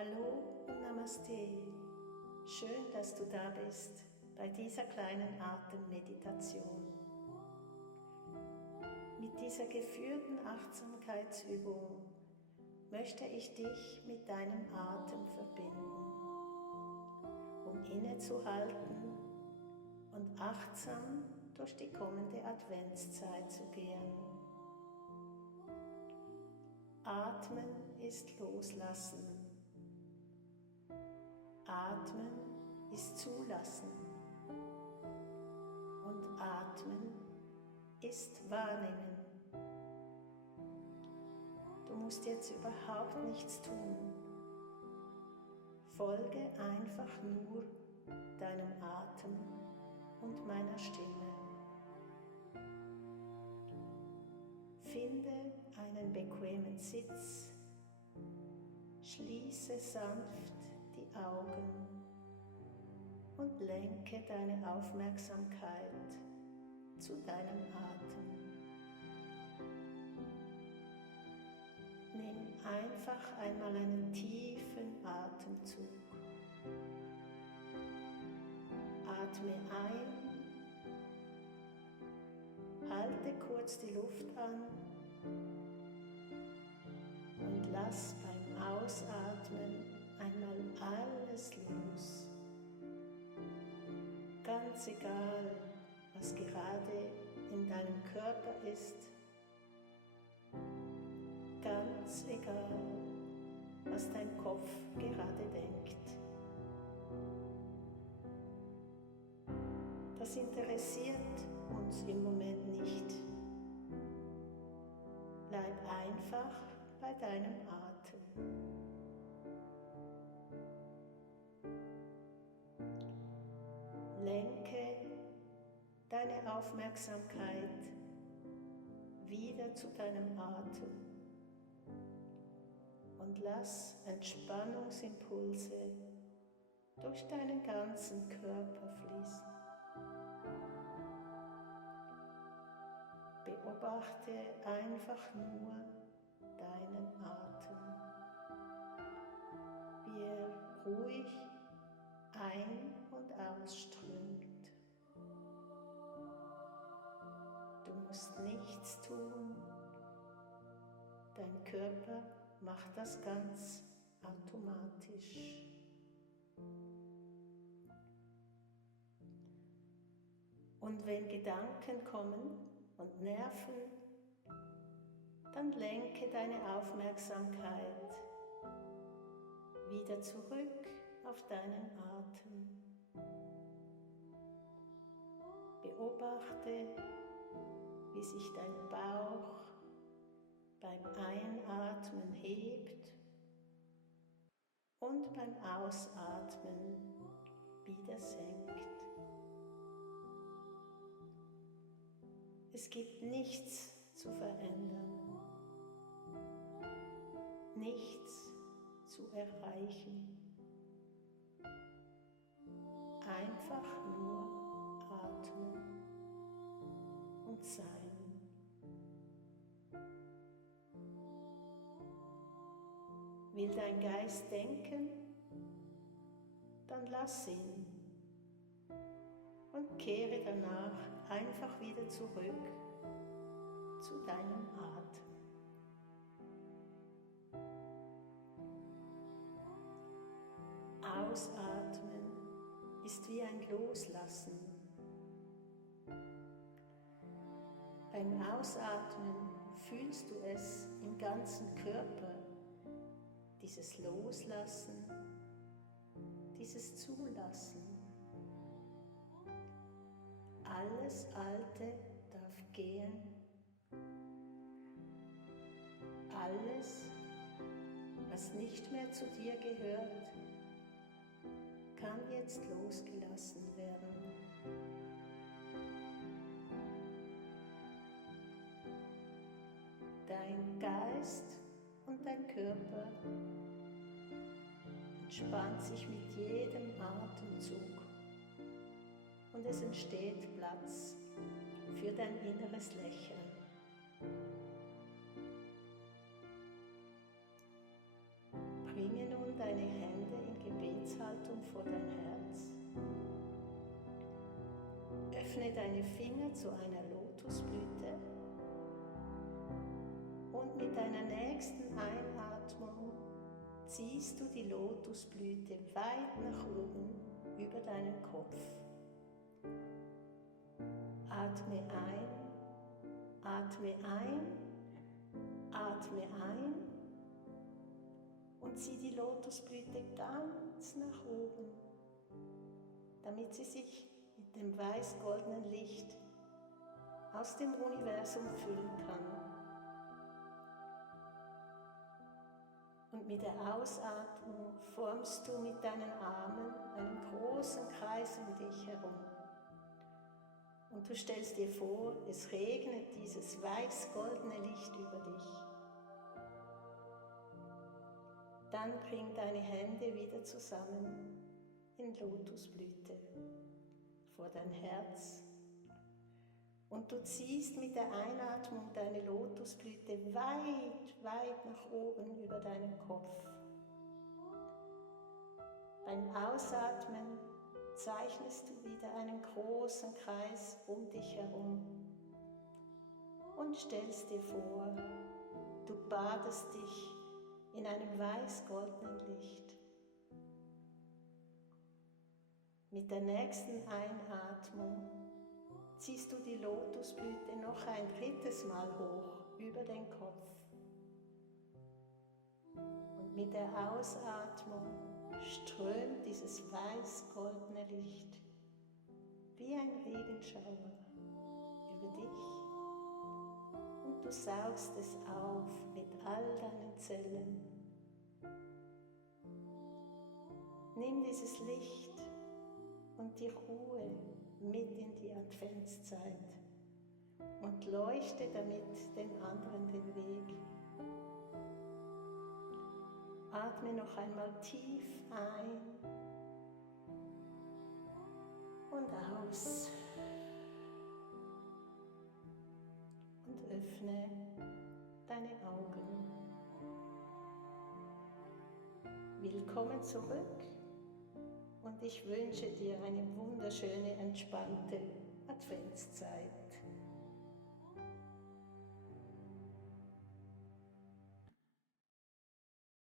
Hallo und Namaste. Schön, dass du da bist bei dieser kleinen Atemmeditation. Mit dieser geführten Achtsamkeitsübung möchte ich dich mit deinem Atem verbinden, um innezuhalten und achtsam durch die kommende Adventszeit zu gehen. Atmen ist Loslassen. Atmen ist Zulassen. Und Atmen ist Wahrnehmen. Du musst jetzt überhaupt nichts tun. Folge einfach nur deinem Atem und meiner Stimme. Finde einen bequemen Sitz, schließe sanft die Augen und lenke deine Aufmerksamkeit zu deinem Atem. Nimm einfach einmal einen tiefen Atemzug. Atme ein. Halte kurz die Luft an und lass beim Ausatmen einmal alles los. Ganz egal, was gerade in deinem Körper ist, ganz egal, was dein Kopf gerade denkt. Das interessiert uns im Moment nicht. Bleib einfach bei deinem Atem. Lenke deine Aufmerksamkeit wieder zu deinem Atem und lass Entspannungsimpulse durch deinen ganzen Körper fließen. Beobachte einfach nur deinen Atem, wie er ruhig ein- und ausströmt. Du musst nichts tun, dein Körper macht das ganz automatisch. Und wenn Gedanken kommen und nerven, dann lenke deine Aufmerksamkeit wieder zurück auf deinen Atem. Beobachte, wie sich dein Bauch beim Einatmen hebt und beim Ausatmen wieder senkt. Es gibt nichts zu verändern, nichts zu erreichen. Einfach nur atmen und sein. Will dein Geist denken? Dann lass ihn und kehre danach einfach wieder zurück zu deinem Atem. Ausatmen ist wie ein Loslassen. Beim Ausatmen fühlst du es im ganzen Körper, dieses Loslassen, dieses Zulassen. Alles Alte darf gehen. Alles, was nicht mehr zu dir gehört, kann jetzt losgelassen werden. Dein Geist und dein Körper entspannt sich mit jedem Atemzug und es entsteht Platz für dein inneres Lächeln. Bringe nun deine Atmung vor dein Herz. Öffne deine Finger zu einer Lotusblüte und mit deiner nächsten Einatmung ziehst du die Lotusblüte weit nach oben über deinen Kopf. Atme ein, atme ein, atme ein und zieh die Lotusblüte ganz nach oben, damit sie sich mit dem weiß-goldenen Licht aus dem Universum füllen kann. Und mit der Ausatmung formst du mit deinen Armen einen großen Kreis um dich herum. Und du stellst dir vor, es regnet dieses weiß-goldene Licht über dich. Dann bring deine Hände wieder zusammen in Lotusblüte vor dein Herz. Und du ziehst mit der Einatmung deine Lotusblüte weit, weit nach oben über deinen Kopf. Beim Ausatmen zeichnest du wieder einen großen Kreis um dich herum und stellst dir vor, du badest dich in einem weiß-goldenen Licht. Mit der nächsten Einatmung ziehst du die Lotusblüte noch ein drittes Mal hoch über den Kopf. Und mit der Ausatmung strömt dieses weiß-goldene Licht wie ein Regenschauer über dich. Und du saugst es auf mit all deinen Zellen. Nimm dieses Licht und die Ruhe mit in die Adventszeit und leuchte damit den anderen den Weg. Atme noch einmal tief ein und aus und öffne deine Augen. Willkommen zurück und ich wünsche dir eine wunderschöne, entspannte Adventszeit.